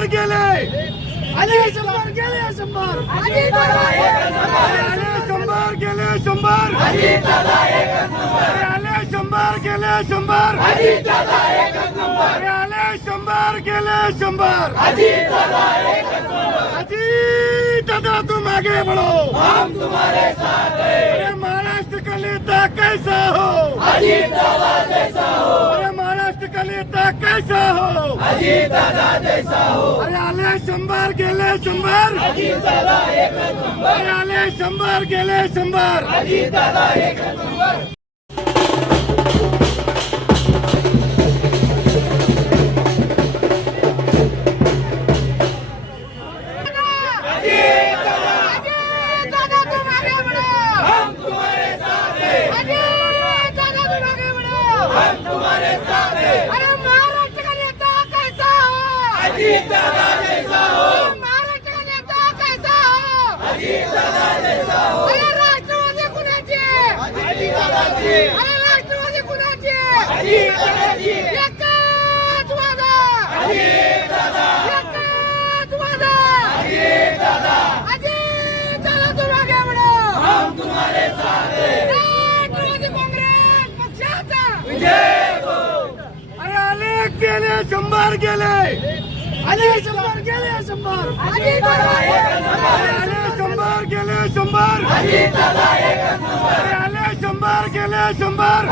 शंभर गेले. आले शंभर गेले शंभर. शंभर. गेले शंभर. आले शंभर गेले शंभर. आले शंभर गेले शंभर. अजी दादा तुम आगे बढ़ो. हम तुम्हारे साथ अरे महाराष्ट्र का नेता कैसा हो अरे महाराष्ट्र का नेता कैसा हो अरे आले शंभर गेले शंभर. अरे आले शंभर गेले शंभर. अजित गेले शंभर गेले आले शंभर गेले शंभर. अरे आले शंभर गेले शंभर. अरे आले शंभर गेले शंभर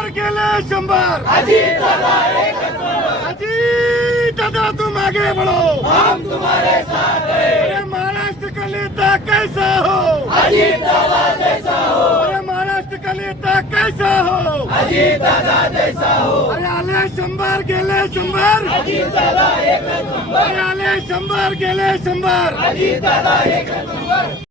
शंभर गेले शंभर अजी दादा, तुम आगे बढ़ो। हम तुम्हारे साथ अरे, महाराष्ट्र का नेता कैसा हो? अजीत दादा जैसा अरे, महाराष्ट्र का नेता कैसा हो? अजीत दादा जैसा हो अरे, आले शंभर गेले शंभर अरे, आले शंभर गेले शंभर तो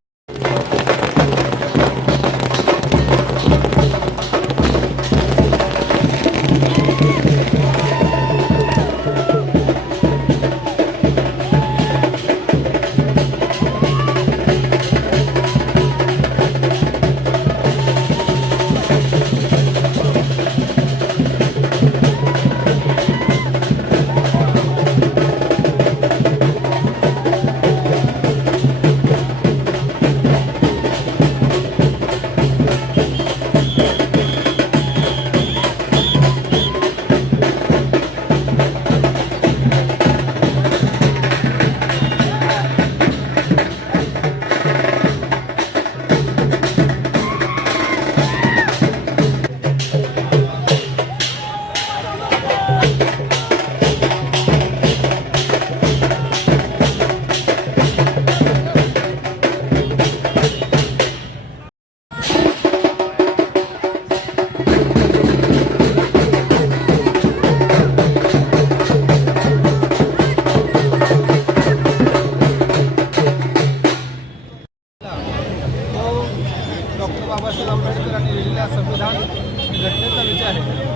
घटनेचा विचार आहे.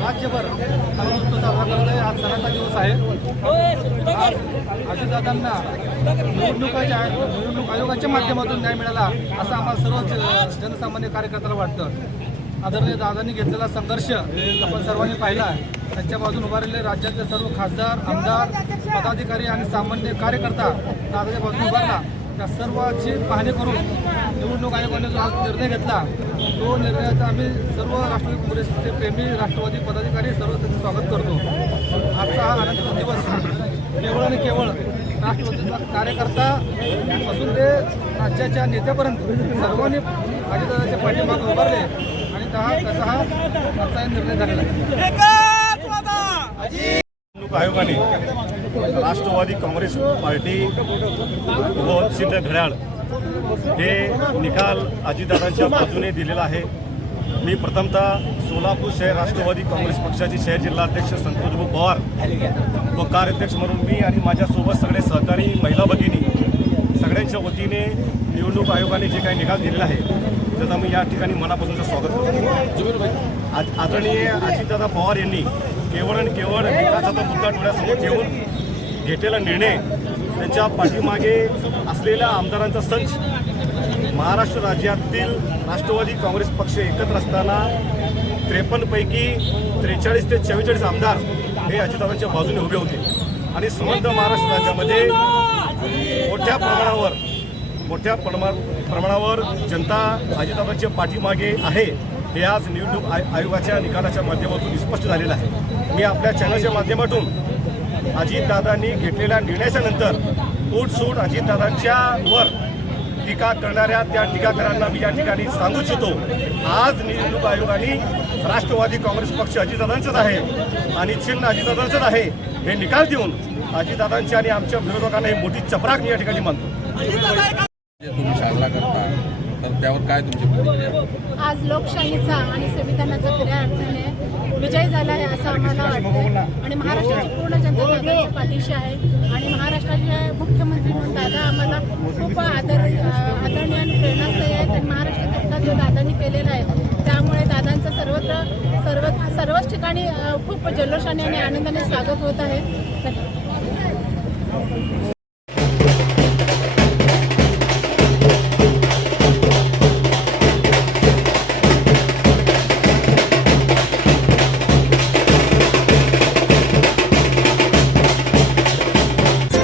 राज्यभर हा उत्सव साजरा करत आहे आज सणाचा दिवस आहे. आज अजितदादांना निवडणुकाच्या निवडणूक आयोगाच्या माध्यमातून न्याय मिळाला असं आम्हाला सर्व जनसामान्य कार्यकर्त्याला वाटतं. आदरणीय दादांनी घेतलेला संघर्ष आपण सर्वांनी पाहिला त्यांच्या बाजून उभारलेले राज्यातले सर्व खासदार आमदार पदाधिकारी आणि सामान्य कार्यकर्ता दादाच्या बाजून उभारला. त्या सर्वाची पाहणी करून निवडणूक आयोगाने जो आज निर्णय घेतला तो निर्णयाचा आम्ही सर्व राष्ट्रवादी काँग्रेसचे प्रेमी राष्ट्रवादी पदाधिकारी सर्व त्यांचं स्वागत करतो. आजचा हा आनंदाचा दिवस केवळ आणि केवळ राष्ट्रवादीचा कार्यकर्ता पासून ते राज्याच्या नेत्यापर्यंत सर्वांनी अजितदादाच्या पाठीमागे उभारले आणि त्याचा हा आजचा निर्णय झालेला आहे. निवडणूक आयोगाने राष्ट्रवादी काँग्रेस पार्टी व सिद्ध घड्याळ हे निकाल अजितदादांच्या बाजूने दिलेला आहे. मी प्रथमतः सोलापूर शहर राष्ट्रवादी काँग्रेस पक्षाचे शहर जिल्हाध्यक्ष संतोषभाऊ पवार व कार्याध्यक्ष म्हणून मी आणि माझ्यासोबत सगळे सहकारी महिला भगिनी सगळ्यांच्या वतीने निवडणूक आयोगाने जे काही निकाल दिलेला आहे त्याचा मी या ठिकाणी मनापासूनचं स्वागत करतो. आज- आदरणीय अजितदादा पवार यांनी केवळ आणि केवळ विकासाचा मुद्दा डोळ्यासमोर ठेवून घेतलेला निर्णय त्यांच्या पाठीमागे असलेल्या आमदारांचा संच महाराष्ट्र राज्यातील राष्ट्रवादी काँग्रेस पक्ष एकत्र असताना त्रेपन्नपैकी त्रेचाळीस ते चव्वेचाळीस आमदार हे अजितदादांच्या बाजूने उभे होते. आणि समृद्ध महाराष्ट्र राज्यामध्ये मोठ्या प्रमाणावर मोठ्या प्रमा प्रमाणावर जनता अजितदादांच्या पाठीमागे आहे हे आज निवडणूक आय आयोगाच्या निकालाच्या माध्यमातून स्पष्ट झालेलं आहे. मी आपल्या चॅनलच्या माध्यमातून अजितदादांनी घेतलेल्या निर्णयाच्या नंतर उठसूट अजितदादांच्या वर टीका करणाऱ्या त्या टीकाकारांना मी या ठिकाणी सांगू इच्छितो. आज निवडणूक आयोगाने राष्ट्रवादी काँग्रेस पक्ष अजितदादांचंच आहे आणि चिन्ह अजितदादांचंच आहे हे निकाल देऊन अजितदादांच्या आणि आमच्या विरोधकांना ही मोठी चपराक मी या ठिकाणी मानतो. तुम्ही तर त्यावर काय तुमची प्रतिक्रिया? आज लोकशाहीचा आणि संविधानाचा खऱ्या अर्थाने विजय झाला आहे असं आम्हाला वाटतं आणि महाराष्ट्राची पूर्ण जनता दादाच्या पाठीशी आहे. आणि महाराष्ट्राचे मुख्यमंत्री म्हणून दादा आम्हाला खूप आदर आदरणीय आणि प्रेरणास्थायी आहेत. आणि महाराष्ट्राचा विकास जो दादांनी केलेला आहे त्यामुळे दादांचं सर्वत्र सर्व सर्वच ठिकाणी खूप जल्लोषाने आणि आनंदाने स्वागत होत आहे.